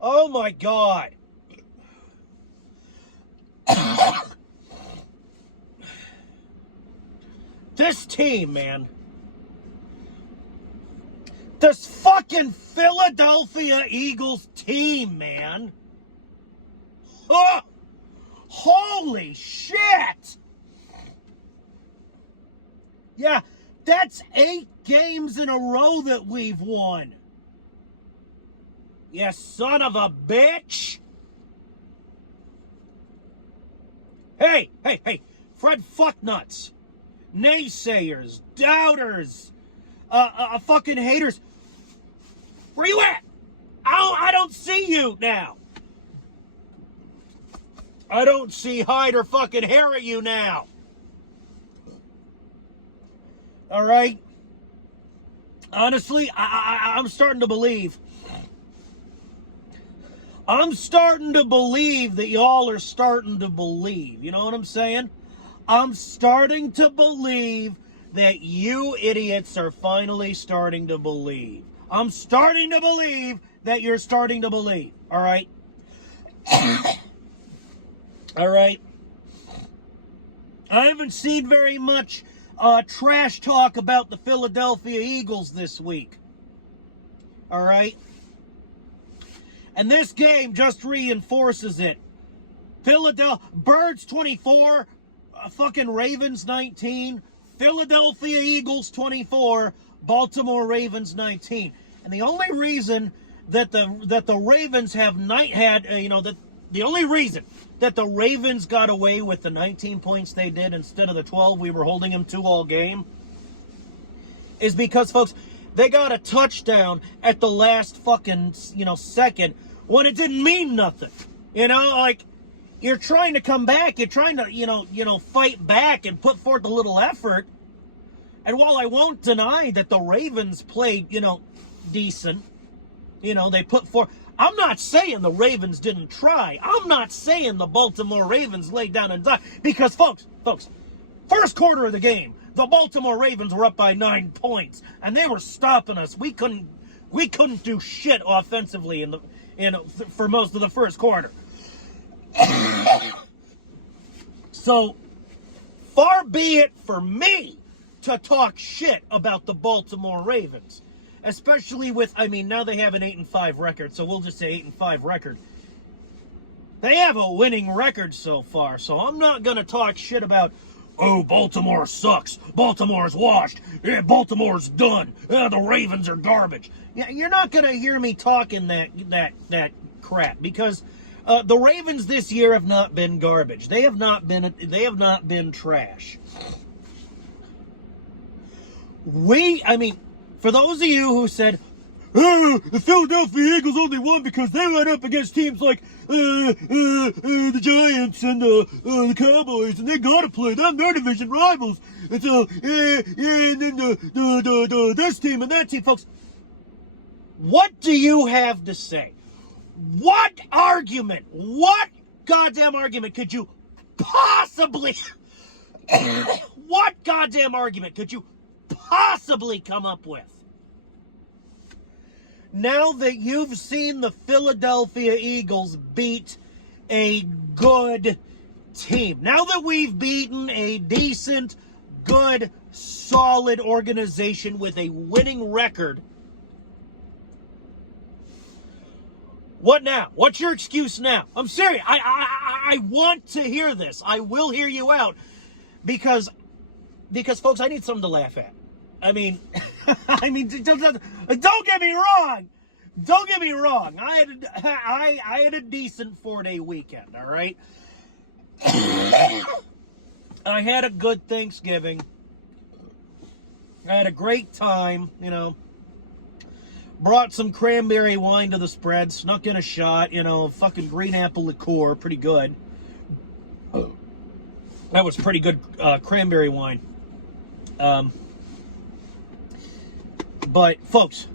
Oh my God. This team, man. This fucking Philadelphia Eagles team, man. Oh, holy shit. Yeah, that's 8 games in a row that we've won. You son of a bitch. Hey, Fred fucknuts, naysayers, doubters, fucking haters. Where you at? I don't see you now. I don't see hide or fucking hair at you now. All right? Honestly, I'm starting to believe. I'm starting to believe that y'all are starting to believe. You know what I'm saying? I'm starting to believe that you idiots are finally starting to believe. I'm starting to believe that you're starting to believe. All right? All right? I haven't seen very much trash talk about the Philadelphia Eagles this week. All right? And this game just reinforces it. Philadelphia, Birds 24, fucking Ravens 19, Philadelphia Eagles 24, Baltimore Ravens 19. And the only reason that the Ravens have the only reason that the Ravens got away with the 19 points they did instead of the 12 we were holding them to all game is because, folks, they got a touchdown at the last fucking, second when it didn't mean nothing. Like, you're trying to come back, you're trying to, fight back and put forth a little effort. And while I won't deny that the Ravens played, decent, they put forth. I'm not saying the Ravens didn't try. I'm not saying the Baltimore Ravens laid down and died. Because, folks, first quarter of the game, the Baltimore Ravens were up by 9 points, and they were stopping us. We couldn't do shit offensively for most of the first quarter. So, far be it for me to talk shit about the Baltimore Ravens. Especially with, now they have an 8-5 record, so we'll just say 8-5 record. They have a winning record so far, so I'm not going to talk shit about, oh, Baltimore sucks, Baltimore's washed, yeah, Baltimore's done, the Ravens are garbage. Yeah, you're not going to hear me talking that crap, because the Ravens this year have not been garbage. They have not been trash. For those of you who said, the Philadelphia Eagles only won because they went up against teams like the Giants and the Cowboys, and they gotta play them, their division rivals. And so, and then this team and that team, folks. What do you have to say? What goddamn argument could you possibly, what goddamn argument could you possibly come up with? Now that you've seen the Philadelphia Eagles beat a good team, now that we've beaten a decent, good, solid organization with a winning record, what now? What's your excuse now? I'm serious. I want to hear this. I will hear you out because folks, I need something to laugh at. Don't get me wrong. Don't get me wrong. I had a decent 4-day weekend, all right? I had a good Thanksgiving. I had a great time, Brought some cranberry wine to the spread, snuck in a shot, fucking green apple liqueur, pretty good. That was pretty good cranberry wine. But folks,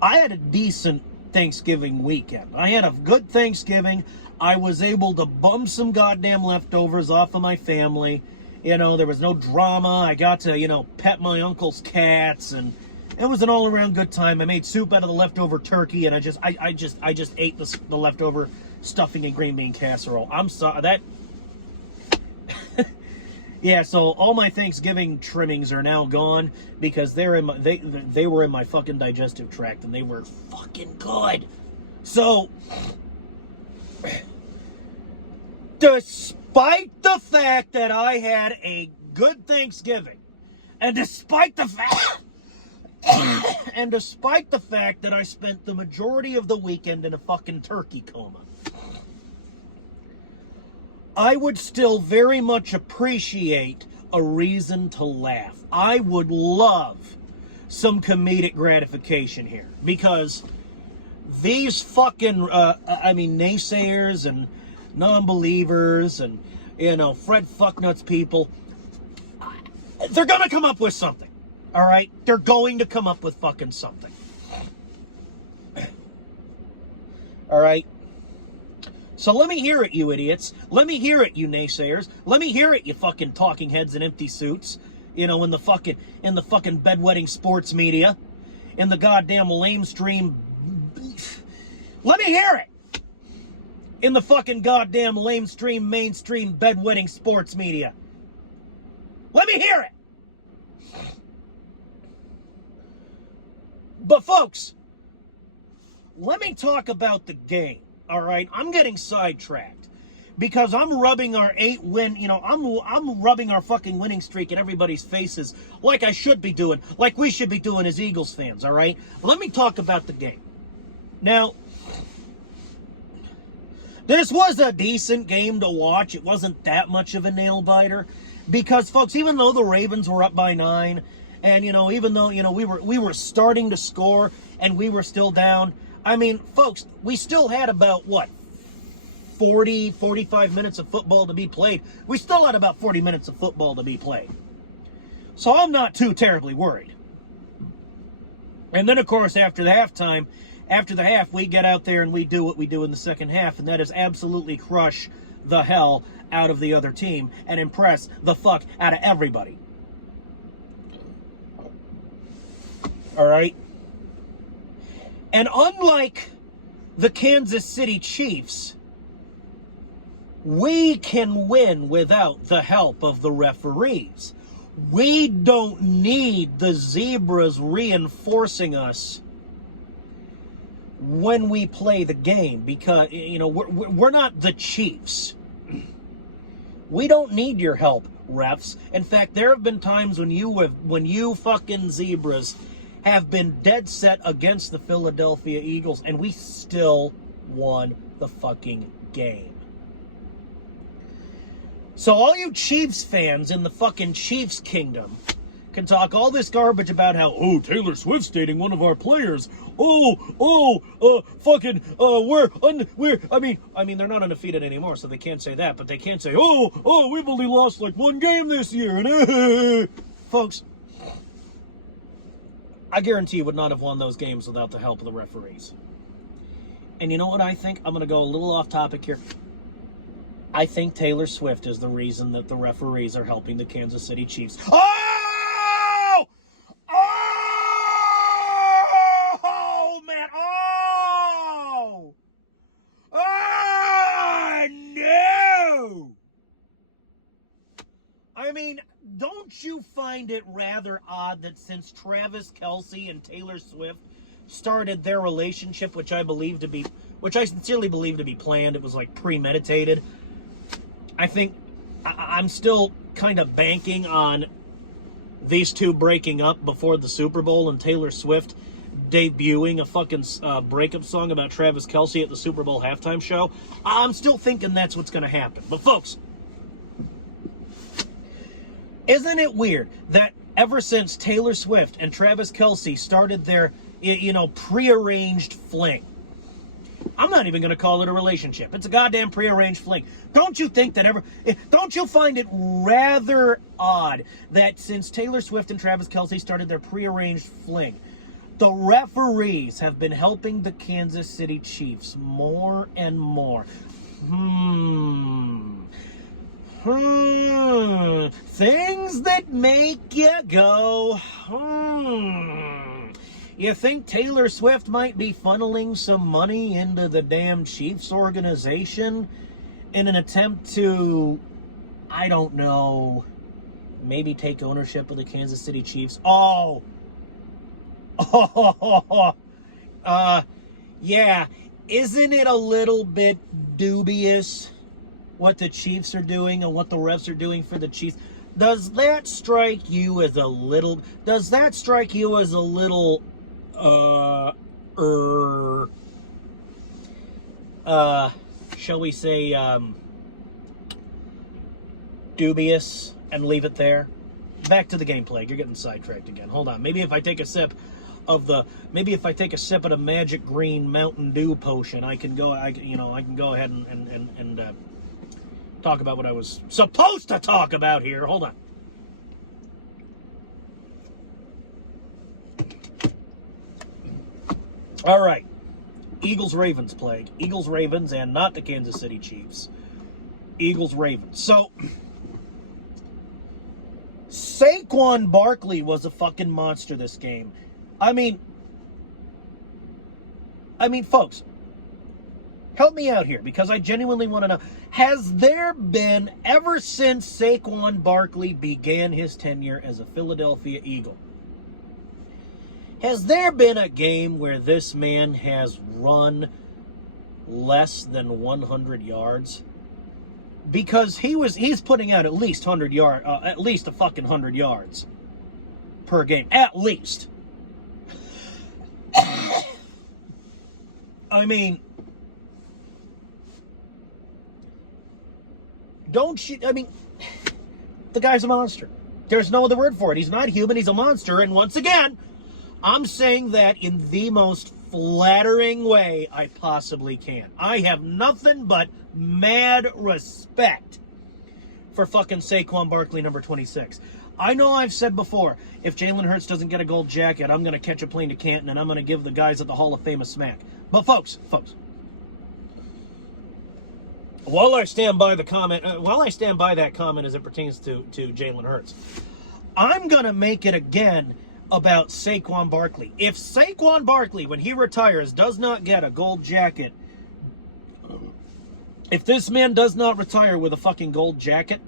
I had a decent Thanksgiving weekend. I had a good Thanksgiving. I was able to bum some goddamn leftovers off of my family. There was no drama. I got to, pet my uncle's cats and, It was an all-around good time. I made soup out of the leftover turkey, and I just ate the leftover stuffing and green bean casserole. I'm sorry that. Yeah, so all my Thanksgiving trimmings are now gone because they were in my fucking digestive tract, and they were fucking good. So, despite the fact that I had a good Thanksgiving, and despite the fact that I spent the majority of the weekend in a fucking turkey coma, I would still very much appreciate a reason to laugh. I would love some comedic gratification here, because these fucking, naysayers and non-believers and, Fred Fucknuts people, they're gonna come up with something, all right? They're going to come up with fucking something. All right? So let me hear it, you idiots. Let me hear it, you naysayers. Let me hear it, you fucking talking heads in empty suits. In the fucking bedwetting sports media. In the goddamn lamestream. Let me hear it! In the fucking goddamn lamestream, mainstream, bedwetting sports media. Let me hear it! But folks, let me talk about the game. All right, I'm getting sidetracked because I'm rubbing our 8-win, I'm rubbing our fucking winning streak in everybody's faces like I should be doing, like we should be doing as Eagles fans, all right? Let me talk about the game. Now, this was a decent game to watch. It wasn't that much of a nail-biter because, folks, even though the Ravens were up by 9 and, even though, we were starting to score and we were still down, I mean, folks, we still had about, 45 minutes of football to be played. We still had about 40 minutes of football to be played. So I'm not too terribly worried. And then, of course, after the half, we get out there and we do what we do in the second half, and that is absolutely crush the hell out of the other team and impress the fuck out of everybody. All right? And unlike the Kansas City Chiefs, we can win without the help of the referees. We don't need the Zebras reinforcing us when we play the game because, we're not the Chiefs. We don't need your help, refs. In fact, there have been times when you fucking Zebras have been dead set against the Philadelphia Eagles, and we still won the fucking game. So all you Chiefs fans in the fucking Chiefs kingdom can talk all this garbage about how, Taylor Swift's dating one of our players. They're not undefeated anymore, so they can't say that, but they can't say, we've only lost like one game this year. And folks, I guarantee you would not have won those games without the help of the referees. And you know what I think? I'm going to go a little off topic here. I think Taylor Swift is the reason that the referees are helping the Kansas City Chiefs. Oh, man. No. I mean, don't you find it rather odd that since Travis Kelce and Taylor Swift started their relationship, which I sincerely believe to be planned, it was like premeditated, I think I'm still kind of banking on these two breaking up before the Super Bowl and Taylor Swift debuting a fucking breakup song about Travis Kelce at the Super Bowl halftime show. I'm still thinking that's what's going to happen. But folks, isn't it weird that ever since Taylor Swift and Travis Kelce started their, prearranged fling, I'm not even going to call it a relationship. It's a goddamn prearranged fling. Don't you find it rather odd that since Taylor Swift and Travis Kelce started their prearranged fling, the referees have been helping the Kansas City Chiefs more and more? Things that make you go, You think Taylor Swift might be funneling some money into the damn Chiefs organization in an attempt to, I don't know, maybe take ownership of the Kansas City Chiefs? Yeah. Isn't it a little bit dubious what the Chiefs are doing and what the refs are doing for the Chiefs? Does that strike you as a little, shall we say, dubious, and leave it there? Back to the gameplay. You're getting sidetracked again. Hold on. Maybe if I take a sip of the magic green Mountain Dew potion, I can go ahead and talk about what I was supposed to talk about here. Hold on. All right. Eagles-Ravens plague. Eagles-Ravens, and not the Kansas City Chiefs. Eagles-Ravens. So, Saquon Barkley was a fucking monster this game. I mean, folks, help me out here, because I genuinely want to know. Has there been, ever since Saquon Barkley began his tenure as a Philadelphia Eagle, has there been a game where this man has run less than 100 yards? Because he's putting out at least at least a fucking 100 yards per game, at least. I mean, the guy's a monster. There's no other word for it. He's not human, he's a monster. And once again, I'm saying that in the most flattering way I possibly can. I have nothing but mad respect for fucking Saquon Barkley, number 26. I know I've said before, if Jalen Hurts doesn't get a gold jacket, I'm going to catch a plane to Canton and I'm going to give the guys at the Hall of Fame a smack. But folks, while I stand by that comment as it pertains to Jalen Hurts, I'm going to make it again about Saquon Barkley. If Saquon Barkley, when he retires, does not get a gold jacket, if this man does not retire with a fucking gold jacket,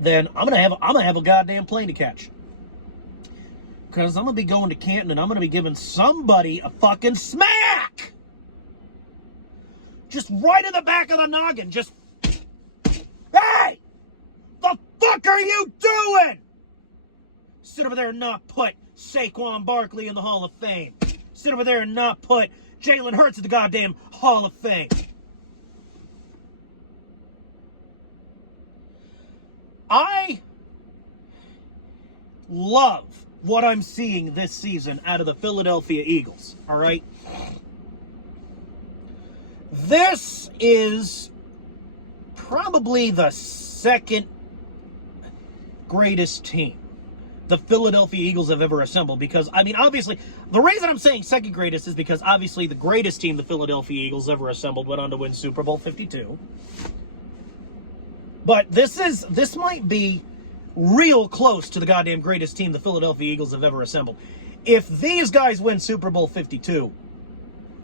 then I'm gonna have a goddamn plane to catch. Because I'm gonna be going to Canton and I'm gonna be giving somebody a fucking smack! Just right in the back of the noggin. Just, hey! The fuck are you doing? Sit over there and not put Saquon Barkley in the Hall of Fame. Sit over there and not put Jalen Hurts in the goddamn Hall of Fame. I love what I'm seeing this season out of the Philadelphia Eagles, all right? This is probably the second greatest team the Philadelphia Eagles have ever assembled, because, I mean, obviously, the reason I'm saying second greatest is because, obviously, the greatest team the Philadelphia Eagles ever assembled went on to win Super Bowl 52. But this might be real close to the goddamn greatest team the Philadelphia Eagles have ever assembled. If these guys win Super Bowl 52,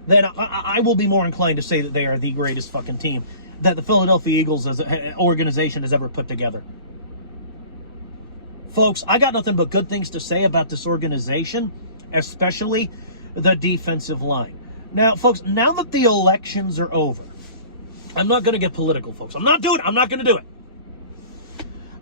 then I will be more inclined to say that they are the greatest fucking team that the Philadelphia Eagles as an organization has ever put together. Folks, I got nothing but good things to say about this organization, especially the defensive line. Now, folks, now that the elections are over, I'm not going to get political, folks. I'm not going to do it.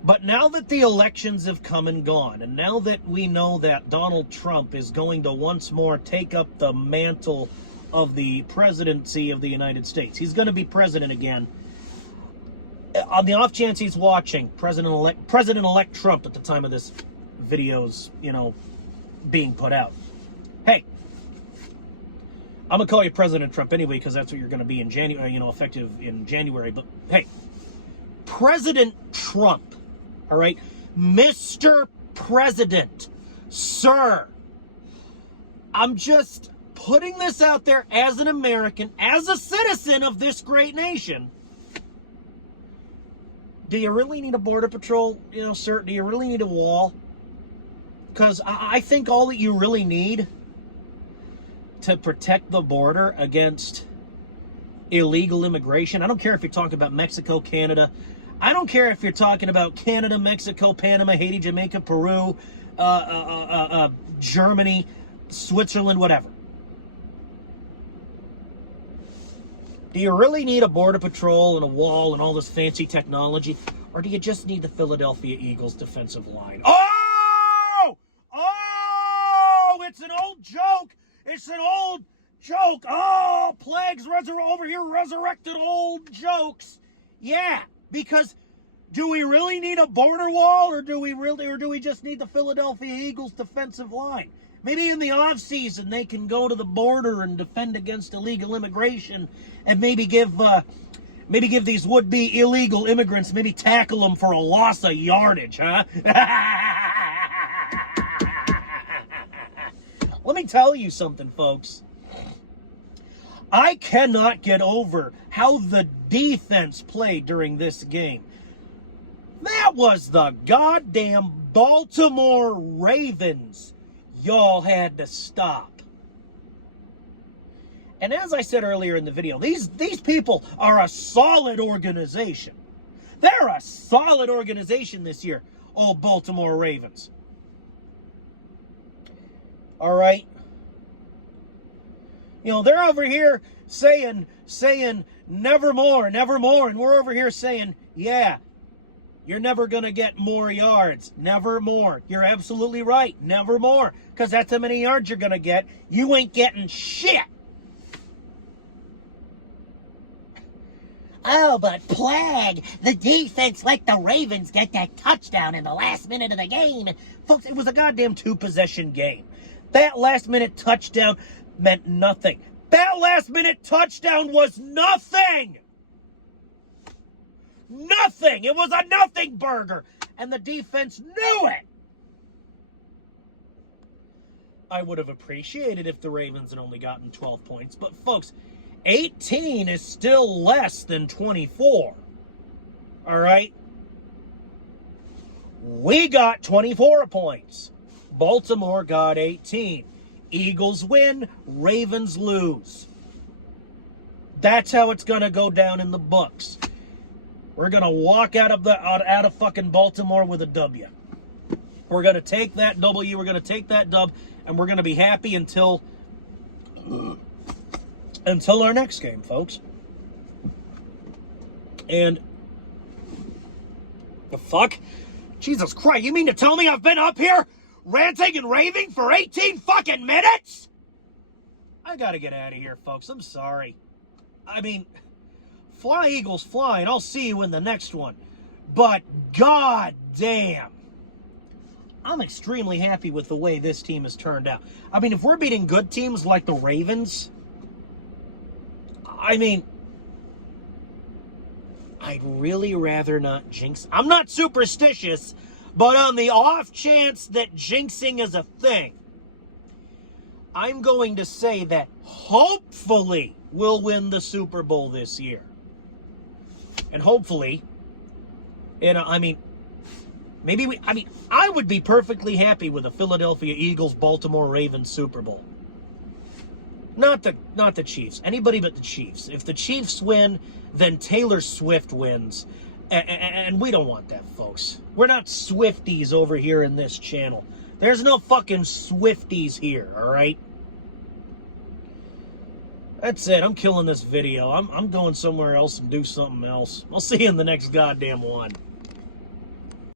But now that the elections have come and gone, and now that we know that Donald Trump is going to once more take up the mantle of the presidency of the United States, he's going to be president again. On the off chance he's watching, President-elect Trump at the time of this video's, being put out. Hey, I'm going to call you President Trump anyway, because that's what you're going to be in January, effective in January. But hey, President Trump, all right? Mr. President, sir, I'm just putting this out there as an American, as a citizen of this great nation. Do you really need a border patrol, sir? Do you really need a wall? Because I think all that you really need to protect the border against illegal immigration, I don't care if you're talking about Mexico, Canada, I don't care if you're talking about Canada, Mexico, Panama, Haiti, Jamaica, Peru, Germany, Switzerland, whatever. Do you really need a border patrol and a wall and all this fancy technology? Or do you just need the Philadelphia Eagles defensive line? Oh! Oh! It's an old joke! It's an old joke! Oh! Plagues over here resurrected old jokes. Yeah, because do we really need a border wall, or do we just need the Philadelphia Eagles defensive line? Maybe in the off season they can go to the border and defend against illegal immigration, and maybe give these would-be illegal immigrants, maybe tackle them for a loss of yardage, huh? Let me tell you something, folks. I cannot get over how the defense played during this game. That was the goddamn Baltimore Ravens y'all had to stop. And as I said earlier in the video, these people are a solid organization. They're a solid organization this year, old Baltimore Ravens. All right. You know, they're over here saying nevermore, nevermore, and we're over here saying, yeah, you're never going to get more yards. Never more. You're absolutely right. Never more. Because that's how many yards you're going to get. You ain't getting shit. Oh, but Plague, the defense let the Ravens get that touchdown in the last minute of the game. Folks, it was a goddamn two-possession game. That last-minute touchdown meant nothing. That last-minute touchdown was nothing. Nothing. It was a nothing burger. And the defense knew it. I would have appreciated if the Ravens had only gotten 12 points. But, folks, 18 is still less than 24. All right? We got 24 points. Baltimore got 18. Eagles win, Ravens lose. That's how it's going to go down in the books. We're going to walk out of fucking Baltimore with a W. We're going to take that W, we're going to take that dub, and we're going to be happy until our next game, folks. And the fuck? Jesus Christ, you mean to tell me I've been up here ranting and raving for 18 fucking minutes? I gotta get out of here, folks. I'm sorry. I mean, fly Eagles fly, and I'll see you in the next one. But god damn, I'm extremely happy with the way this team has turned out. I mean, if we're beating good teams like the Ravens, I mean, I'd really rather not jinx. I'm not superstitious, but on the off chance that jinxing is a thing, I'm going to say that hopefully we'll win the Super Bowl this year. And hopefully, I mean, I would be perfectly happy with a Philadelphia Eagles, Baltimore Ravens Super Bowl. Not the Chiefs. Anybody but the Chiefs. If the Chiefs win, then Taylor Swift wins. And we don't want that, folks. We're not Swifties over here in this channel. There's no fucking Swifties here, all right? That's it. I'm killing this video. I'm going somewhere else and do something else. I'll see you in the next goddamn one.